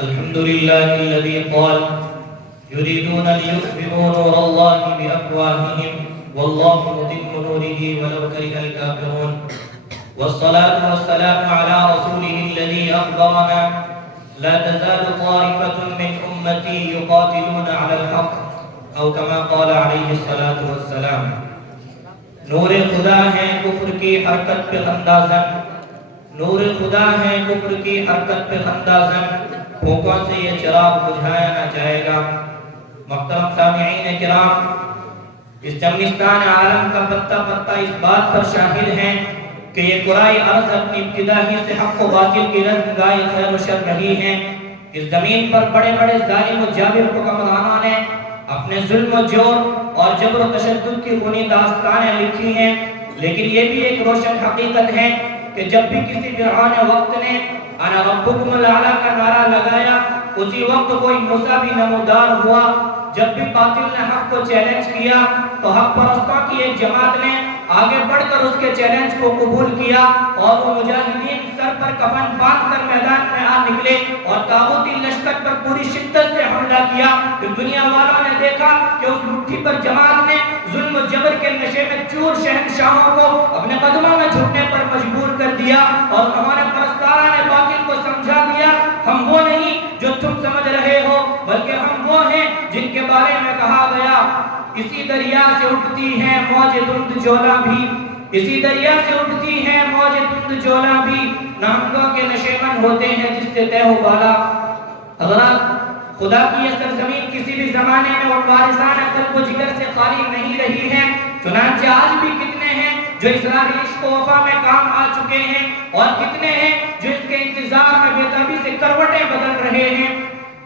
الحمد لله الذي قال يريدون ليطفئوا نور الله بأفواههم والله متم نوره ولو كره الكافرون والصلاة والسلام على رسوله الذي أخبرنا لا تزال طائفة من أمتي يقاتلون على الحق أو كما قال عليه الصلاة والسلام. نور خدا ہے کفر کی حرکت پہ اندازن، نور خدا ہے کفر کی حرکت پہ اندازن، پھونکوں سے یہ چراغ بجھایا نہ جائے گا. محترم سامعین کرام، اس چمنستان عالم کا پتہ پتہ اس بات پر شاہد ہیں کہ یہ قرائے ارض اپنی ابتدا ہی سے حق و باطل کی رزمگاہ خیر و شر رہی ہیں. اس زمین پر بڑے بڑے ظالم و جابر حکمرانوں نے اپنے ظلم و جور اور جبر و تشدد کی خونی داستانیں لکھی ہیں، لیکن یہ بھی ایک روشن حقیقت ہے کہ جب بھی کسی فرعون وقت نے انا ربکم الاعلی کا نعرہ لگایا، اسی وقت کوئی موسیٰ بھی نمودار ہوا. جب بھی باطل نے حق کو چیلنج کیا تو حق پرستوں کی ایک جماعت نے آگے بڑھ کر اس کے چیلنج کو قبول کیا اور وہ مجاہدین سر پر کفن باندھ کر میدان میں آ نکلے اور طاغوتی لشکر پر پوری شدت سے حملہ کیا. پھر دنیا والوں نے دیکھا کہ اس مٹھی پر جماعت نے ظلم و جبر کے نشے میں چور شہنشاہوں کو اپنے قدموں میں جھکنے پر مجبور کر دیا اور ہمارے پرستارہ نے باطل کو سمجھا دیا ہم وہ نہیں جو تم سمجھ رہے ہو، بلکہ ہم وہ ہیں جن کے بارے میں کہا گیا اسی دریا سے اٹھتی ہے موج دھند جولا بھی، اسی دریا سے اٹھتی ہے موج دھند جولا بھی، نہنگوں کے نشیمن ہوتے ہیں جس سے طے ہو بالا. حضرات، خدا کی یہ سرزمین کسی بھی زمانے میں ان وارثان قلب و جگر سے خالی نہیں رہی ہے. چنانچہ آج بھی کتنے ہیں جو اسرار عشق و وفا میں کام آ چکے ہیں اور کتنے ہیں جو اس کے انتظار میں بےتابی سے کروٹیں بدل رہے ہیں.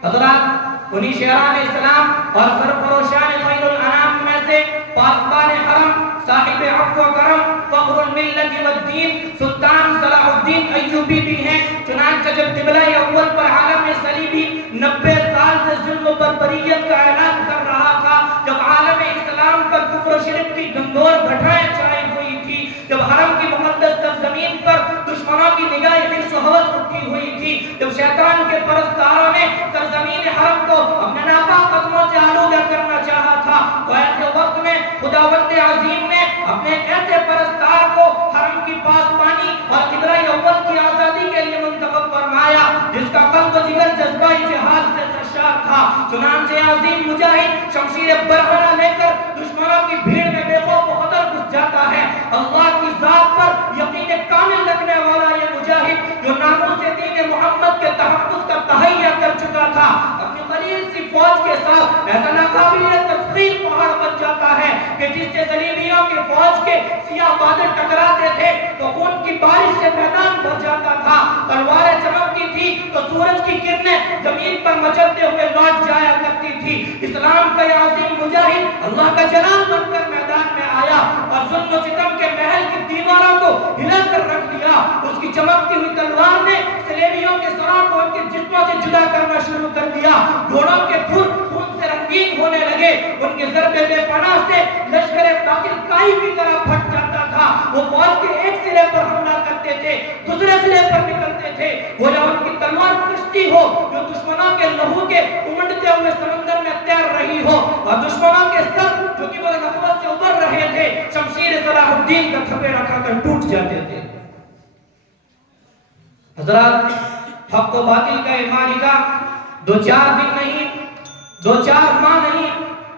حضرات، انہی شہران اسلام اور سرفروشان خیر الانام میں سے پاسبان حرم، صاحب عفو و کرم، فخر الملت والدین، سلطان صلاح الدین ایوبی بھی ہیں. چنانچہ جب قبلہ اول پر عالم صلیبی 90 سال سے ظلم و بربریت کا اعلان کر رہا تھا، جب عالم اسلام پر کفر و شرک کی گنگور گھٹائیں چھائی ہوئی تھی، جب حرم کی مقدس سرزمین پر دشمنوں کی نگاہ حرص و ہوس اٹھی ہوئی تھی، جب شیطان کے پرستاروں نے سرزمین حرم کو اپنے ناپاک قدموں سے آلودہ کرنا چاہا تھا، تو ایسے وقت میں خداوند عظیم نے اپنے ایسے پرستار کو حرم کی پاسبانی اور قبلہ اول کی آزادی کے لیے منتخب فرمایا جس کا قلب و جگر جذبہ جہاد سے سرشار تھا. چنانچہ عظیم مجاہد شمشیر برہنہ لے کر دشمنوں کی بھیڑ میں بے خوف و خطر گھس جاتا ہے. اللہ کی ذات پر یقین کامل رکھنے والا یہ مجاہد جو ناموس دین محمد کے تحفظ کا تہیہ کر چکا تھا، اپنی قلیل سی فوج کے ساتھ ایسا ناقابل تصویر پہاڑ بن جاتا ہے کہ جس سے صلیبیوں کی فوج کے سیاہ بادل ٹکراتے تھے تو خون کی بارش سے میدان بھر جاتا تھا، تلواریں چمکتی تھی تو سورج کی کرنیں زمین پر مچلتے ہوئے لوٹ جایا کرتی تھی. اسلام کا یہ عظیم مجاہد اللہ کا جلال بن کر میدان میں آیا اور ظلم و ستم کے محل کی دیواروں کو ہلا کر رکھ دیا. اس کی چمکتی ہوئی تلوار نے صلیبیوں کے سروں کو ان کے جسموں سے جدا کرنا شروع کر دیا. گھوڑوں کے کھر خون سے رنگین ہونے لگے. ان کے ضربے بے پناہ سے لشکر باطل کائی کی طرح پھٹ جاتا تھا. وہ فوج کے ایک سرے پر حملہ کرتے تھے، دوسرے سرے پر نکلتے تھے. گویا ان کی تلوار کشتی ہو جو دشمنوں کے لہو کے امنڈتے ہوئے سمندر میں تیر رہی ہو، اور دشمنوں کے سر جو کہ وہ نخوت سے ابھر رہے تھے شمشیر صلاح الدین کا تھپے رکھا کر ٹوٹ جاتے تھے. حضرات، حق و باطل کا یہ معرکہ 2-4 دن نہیں، 2-4 ماہ نہیں،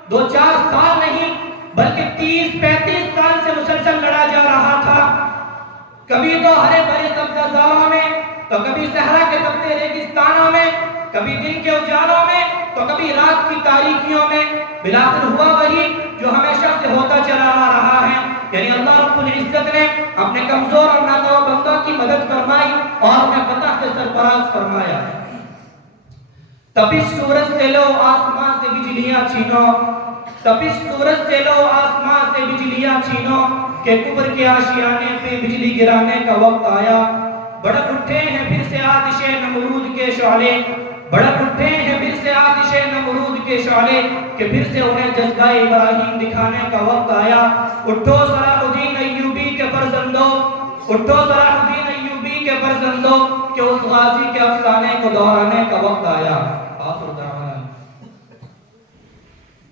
2-4 سال نہیں، بلکہ 30-35 سال سے مسلسل لڑا جا رہا تھا. کبھی تو ہرے بھرے سبززاروں میں، تو کبھی صحرا کے تپتے ریگستانوں میں، کبھی دن کے اجالوں میں، تو کبھی رات کی تاریکیوں میں. بلاخر ہوا وہی جو ہمیشہ سے ہوتا چلا آ رہا ہے، یعنی اللہ رب العزت نے اپنے کمزور اور ناتواں بندوں کی مدد فرمائی اور انہیں فتح سے سرفراز فرمایا. تپش سورج سے لو آسمان سے بجلیاں چھینو، تپش سورج سے لو آسمان سے بجلیاں چھینو، کہ کفر کے آشیانے پہ بجلی گرانے کا وقت آیا. بڑک اٹھے ہیں پھر سے آتش نمرود کے شعلے، بڑک اٹھے ہیں پھر سے آتش نمرود کے شعلے، کہ پھر سے انہیں جذبہ ابراہیم دکھانے کا وقت آیا. اٹھو صلاح الدین ایوبی کے فرزندوں، اٹھو صلاح الدین ایوبی کے فرزندوں، کہ اس غازی کے افسانے کو دہرانے کا وقت آیا